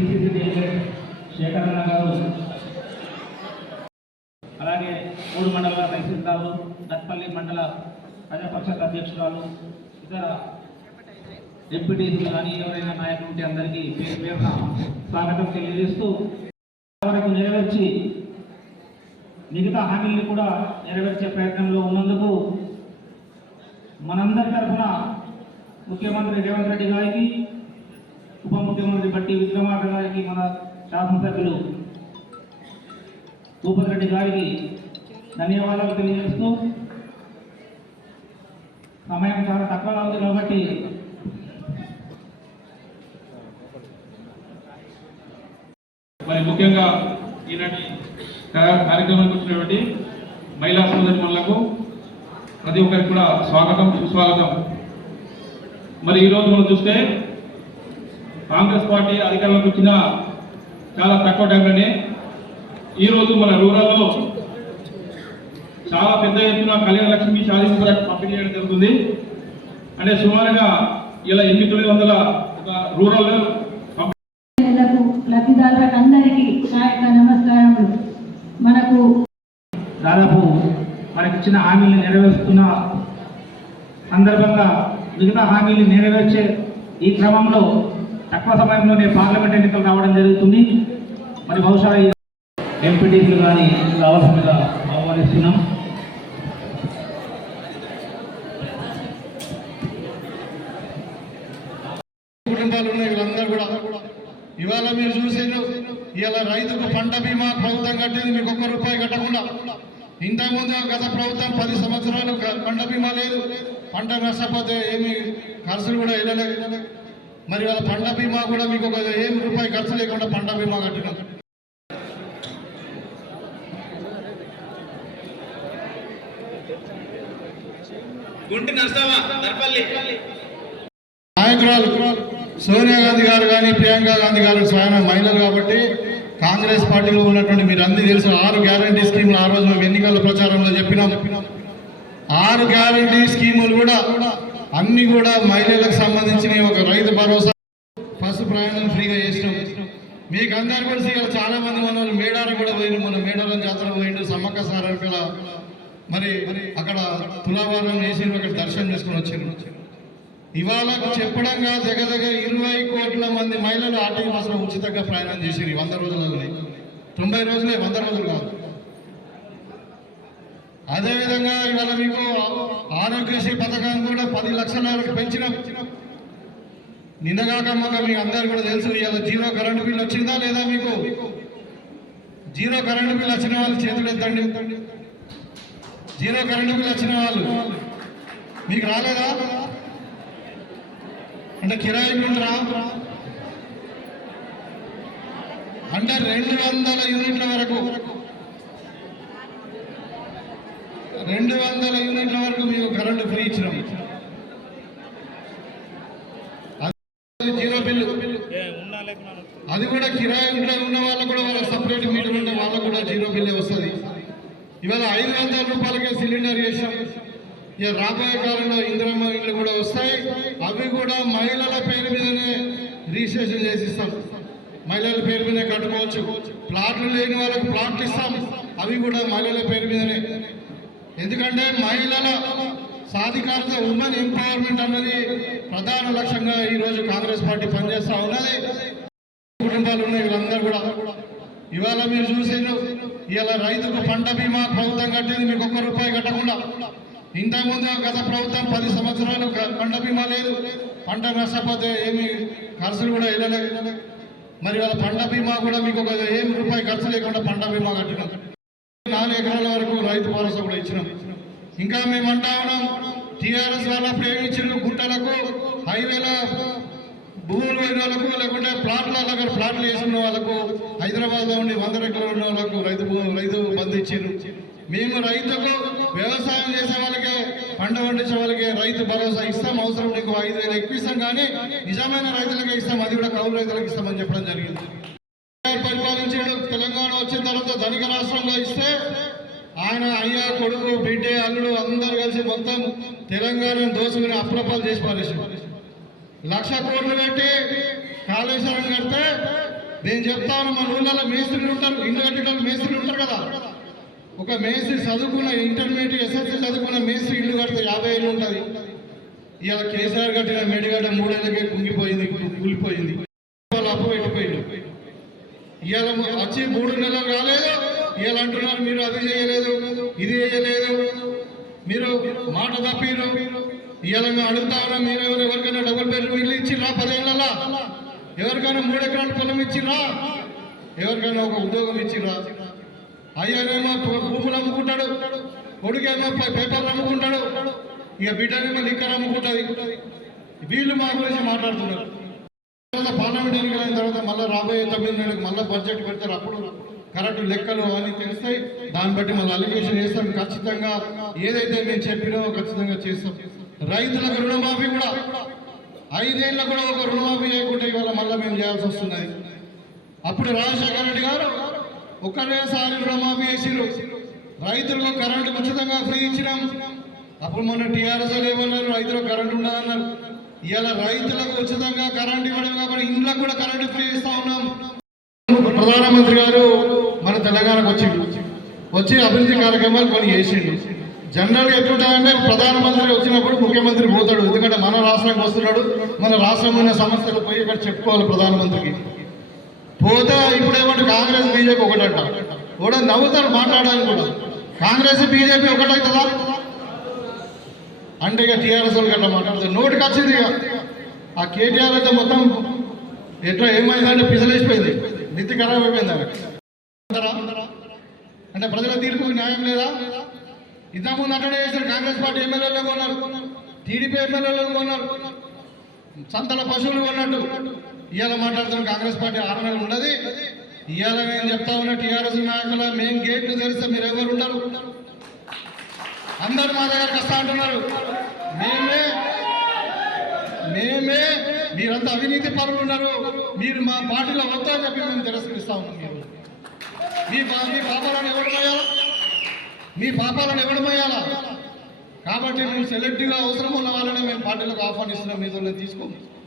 PCC delegate శేఖరన్న గారు అలాగే మూడు మండల తహసీల్దారు దత్పల్లి మండల ప్రజాపక్ష అధ్యక్షురాలు ఇతర డిప్యూటీస్ కానీ ఎవరైనా నాయకులు ఉంటే అందరికీ పేరు పేరున స్వాగతం తెలియజేస్తూ వరకు నెరవేర్చి మిగతా హామీలను కూడా నెరవేర్చే ప్రయత్నంలో ఉన్నందుకు మనందరి తరఫున ముఖ్యమంత్రి రేవంత్ రెడ్డి గారికి ముఖ్యమంత్రి బట్టి విక్రమార్క గారికి మన శాసనసభ్యులు భూపతి రెడ్డి గారికి ధన్యవాదాలు తెలియజేస్తూ సమయం చాలా తక్కువ ఉంది కాబట్టి మరి ముఖ్యంగా ఈనాటి కార్యక్రమానికి వచ్చినటువంటి మహిళా సోదరి మనులకు ప్రతి ఒక్కరికి కూడా స్వాగతం సుస్వాగతం. మరి ఈరోజు మనం చూస్తే కాంగ్రెస్ పార్టీ అధికారంలోకి వచ్చిన చాలా తక్కువ టైంలోనే ఈరోజు మన రూరల్లో చాలా పెద్ద ఎత్తున కళ్యాణ లక్ష్మి సాధింపు పంపిణీ చేయడం జరుగుతుంది. అంటే సుమారుగా ఇలా ఎనిమిది తొమ్మిది వందల ఒక రూరల్ లబ్ధిదారులకు అందరికీ నా యొక్క నమస్కారములు. మనకు దాదాపు మనకి ఇచ్చిన హామీలు నెరవేరుస్తున్న సందర్భంగా మిగతా హామీలు నెరవేర్చే ఈ క్రమంలో తక్కువ సమయంలోనే పార్లమెంట్ ఎన్నికలు రావడం జరుగుతుంది. మరి బహుశా ఎంపీటీసీలు కానీ రావాల్సిందిగా ఆహ్వానిస్తున్నాం. కుటుంబాలు ఉన్నాయి వీళ్ళందరూ కూడా. ఇవాళ మీరు చూసేది ఇవాళ రైతుకు పంట బీమా ప్రభుత్వం కట్టేది మీకు ఒక్క రూపాయి కట్టకుండా. ఇంతకుముందు గత ప్రభుత్వం పది సంవత్సరాలు పంట బీమా లేదు. పంట నష్టపోతే ఏమి ఖర్చులు కూడా వెళ్ళలేదు. మరి వాళ్ళ పంట బీమా కూడా మీకు ఒక ఏమి రూపాయి ఖర్చు లేకుండా పంట బీమా కట్టినాం. గుంటి నాయకురాలు సోనియా గాంధీ గారు కానీ ప్రియాంక గాంధీ గారు స్వయం మహిళలు కాబట్టి కాంగ్రెస్ పార్టీలో ఉన్నటువంటి మీరు అన్ని తెలుసు ఆరు గ్యారంటీ స్కీములు ఆ రోజు మేము ఎన్నికల ప్రచారంలో చెప్పినాం. ఆరు గ్యారంటీ స్కీములు కూడా అన్ని కూడా మహిళలకు సంబంధించిన ఒక రైతు భరోసా ఫస్ట్ ప్రయాణం ఫ్రీగా చేసినాం. మీకు అందరు కూడా ఇక్కడ చాలా మంది మన వాళ్ళు మేడారం కూడా పోయినారు మన మేడారం జాతర పోయిండు. సమ్మక్క సారకల మరి అక్కడ తులాభారం చేసి అక్కడ దర్శనం చేసుకుని వచ్చారు. ఇవాళ చెప్పడం కాదు దగ్గర దగ్గర ఇరవై కోట్ల మంది మహిళలు ఆర్టీసీ బస్సులో ఉచితంగా ప్రయాణం చేసిరు వంద రోజులలో తొంభై రోజులే వంద రోజులు కాదు. అదేవిధంగా ఇవాళ మీకు ఆరోగ్యశ్రీ పథకం కూడా పది లక్షల వరకు పెంచిన. నిన్నగాక మొన్న మీకు అందరు కూడా తెలుసు ఇవాళ జీరో కరెంటు బిల్ వచ్చిందా లేదా మీకు? జీరో కరెంటు బిల్ వచ్చిన వాళ్ళు చేతులు ఎత్తండి. జీరో కరెంటు బిల్ వచ్చిన వాళ్ళు. మీకు రాలేదా? అంటే కిరాయి ఉండరా అంటే రెండు వందల యూనిట్ల వరకు. రెండు వందల యూనిట్ల వరకు మీకు కరెంటు ఫ్రీ ఇచ్చినాం. అది జీరో బిల్లు. అది కూడా కిరాయి ఇంట్లో ఉన్న వాళ్ళకు కూడా వాళ్ళకి సపరేట్ మీటర్ ఉంటే వాళ్ళకు కూడా జీరో బిల్లే వస్తుంది. ఇవాళ ఐదు వందల రూపాయలకే సిలిండర్ చేసాం ఇక రాబోయే కాలంలో ఇందిరమ్మ ఇళ్ళు కూడా వస్తాయి. అవి కూడా మహిళల పేరు మీదనే రిజిస్ట్రేషన్ చేసి ఇస్తాం మహిళల పేరు మీదనే కట్టుకోవచ్చు. ప్లాట్లు లేని వాళ్ళకు ప్లాట్లు ఇస్తాం. అవి కూడా మహిళల పేరు మీదనే. ఎందుకంటే మహిళల సాధికారత ఉమెన్ ఎంపవర్మెంట్ అన్నది ప్రధాన లక్ష్యంగా ఈరోజు కాంగ్రెస్ పార్టీ పనిచేస్తా ఉన్నది. కుటుంబాలు ఉన్నాయి వీళ్ళందరూ కూడా. ఇవాళ మీరు చూసారు ఇవాళ రైతుకు పంట బీమా ప్రభుత్వం కట్టేది మీకు ఒక్క రూపాయి కట్టకుండా. ఇంతకుముందు గత ప్రభుత్వం పది సంవత్సరాలు పంట బీమా లేదు. పంట నష్టపోతే ఏమి ఖర్చులు కూడా వెళ్ళలేదు మరి వాళ్ళ పంట బీమా కూడా మీకు ఒక ఏమి రూపాయి ఖర్చు లేకుండా పంట బీమా కట్టినాం నాలుగు ఎకరాల వరకు రైతు భరోసా కూడా ఇచ్చినాం. ఇంకా మేము అంటా ఉన్నాం టీఆర్ఎస్ వాళ్ళ ప్రేమించిన గుట్టలకు హైవేల భూములు పోయిన వాళ్ళకు లేకుంటే ప్లాట్ల దగ్గర ప్లాట్లు వేసుకున్న వాళ్ళకు హైదరాబాద్లో ఉండి వంద ఎకరాలు ఉన్న వాళ్ళకు రైతు రైతు బంధించారు మేము రైతుకు వ్యవసాయం చేసే వాళ్ళకే పంట పండించే వాళ్ళకి రైతు భరోసా ఇస్తాం అవసరం నీకు ఐదు వేలు ఎక్కువ ఇస్తాం కానీ నిజమైన రైతులకే ఇస్తాం అది కూడా కౌలు రైతులకు ఇస్తామని చెప్పడం జరిగింది. పరిపాలించాడు. తెలంగాణ వచ్చిన తర్వాత ధనిక రాష్ట్రంలో ఇస్తే ఆయన అయ్యా కొడుకు బిడ్డే అల్లుడు అందరు కలిసి మొత్తం తెలంగాణను దోసుకుని అప్రపాలు చేసి పారేసారు లక్ష కోట్లు పెట్టి కాళేశ్వరం కడితే నేను చెప్తాను మన ఊళ్ళలో మేస్త్రులు ఉంటారు ఇల్లు కట్టేటప్పుడు మేస్త్రులు ఉంటారు కదా. ఒక మేస్త్రి చదువుకున్న ఇంటర్మీడియట్ ఎస్ఎస్సీ చదువుకున్న మేస్త్రి ఇల్లు కడితే యాభై ఏళ్ళు ఉంటుంది. ఇవాళ కేసీఆర్ కట్టిన మేడిగడ్డ మూడేళ్ళకే కుంగిపోయింది కూలిపోయింది. ఇవాళ వచ్చి మూడు నెలలు కాలేదు ఇవాళ అంటున్నారు మీరు అది చేయలేదు ఇది చేయలేదు. మీరు మాట తప్పిరు. ఇవాళ మేము అడుగుతా ఉన్నాం మీరు ఎవరు ఎవరికైనా డబుల్ బెడ్రూమ్ ఇల్లు ఇచ్చిర్రా పదేళ్ళలా ఎవరికైనా మూడు ఎకరాల పొలం ఇచ్చిర్రా? ఎవరికైనా ఒక ఉద్యోగం ఇచ్చిరా అయ్యానేమో భూములు అమ్ముకుంటాడు. కొడుకేమో పేపర్లు అమ్ముకుంటాడు. ఇక బిడ్డనేమో లిక్కర్ అమ్ముకుంటుంది. వీళ్ళు మా గురించి మాట్లాడుతున్నారు. తర్వాత పార్లమెంట్ ఎన్నికలైన తర్వాత మళ్ళీ రాబోయే తొమ్మిది నెలలకు మళ్ళీ బడ్జెట్ పెడతారు. అప్పుడు కరెక్ట్ లెక్కలు అని తెలుస్తాయి. దాన్ని బట్టి మళ్ళీ అలిగేషన్ చేస్తాం ఖచ్చితంగా ఏదైతే మేము చెప్పినామో ఖచ్చితంగా చేస్తాం. రైతులకు రుణమాఫీ కూడా. ఐదేళ్ళ కూడా ఒక రుణమాఫీ చేయకుండా ఇవాళ మళ్ళీ మేము చేయాల్సి వస్తున్నది. అప్పుడు రాజశేఖర రెడ్డి గారు ఒకటేసారి రుణమాఫీ చేసిరు రైతులకు కరెంటు ఉచితంగా ఫ్రీ ఇచ్చినాం. అప్పుడు మొన్న టీఆర్ఎస్ ఏమన్నారు? రైతులకు కరెంటు ఉండదన్నారు. ఇవాళ రైతులకు ఉచితంగా కరెంట్ ఇవ్వడం కాబట్టి ఇండ్లకు కూడా కరెంటు ఫ్రీ ఇస్తా ఉన్నాం. ప్రధానమంత్రి గారు మన తెలంగాణకు వచ్చి వచ్చి అభివృద్ధి కార్యక్రమాలు కొన్ని చేసిండు. జనరల్గా ఎట్లుంటుందంటే ప్రధానమంత్రి వచ్చినప్పుడు ముఖ్యమంత్రి పోతాడు. ఎందుకంటే మన రాష్ట్రానికి వస్తున్నాడు. మన రాష్ట్రం ఉన్న సమస్యలు పోయి ఇక్కడ చెప్పుకోవాలి ప్రధానమంత్రికి. పోతే ఇప్పుడు ఏమంటే కాంగ్రెస్ బీజేపీ ఒకటంట. కూడా నవ్వుతాడు మాట్లాడడానికి కూడా. కాంగ్రెస్ బీజేపీ ఒకటే కదా అంటే ఇక టీఆర్ఎస్ వాళ్ళు అట్లా మాట్లాడుతారు నోటికి వచ్చింది ఇక. ఆ కేటీఆర్ అయితే మొత్తం ఎట్లా ఏమైందంటే పిసలేసిపోయింది. నిత్య ఖరాబ్ అయిపోయింది అంటే ప్రజల తీర్పు న్యాయం లేదా? ఇంతకుముందు అట్లనే చేశారు. కాంగ్రెస్ పార్టీ ఎమ్మెల్యేలు కొన్నారు. టీడీపీ ఎమ్మెల్యేలు కొన్నారు. సంతల పశువులు కొన్నట్టు. ఇవాళ మాట్లాడుతున్న కాంగ్రెస్ పార్టీ ఆరణ ఉండదు. ఉన్నది ఇవాళ మేము చెప్తా ఉన్న టీఆర్ఎస్ నాయకుల మేము గేట్లు తెరిస్తే మీరు ఎవరు ఉండరు. అందరు మా దగ్గర వస్తా అంటున్నారు. మేమే మేమే మీరంతా అవినీతి పరులు ఉన్నారు. మీరు మా పార్టీలో వద్దా అని చెప్పి మేము తిరస్కరిస్తా ఉన్నాం మీరు మీ పా- మీ పాపాలను ఎవరు మీ పాపాలను ఎవడమయ్యాలా కాబట్టి మేము సెలెక్టివ్గా అవసరం ఉన్న వాళ్ళని మేము పార్టీలకు ఆహ్వానిస్తున్నాం. మీతో తీసుకోము.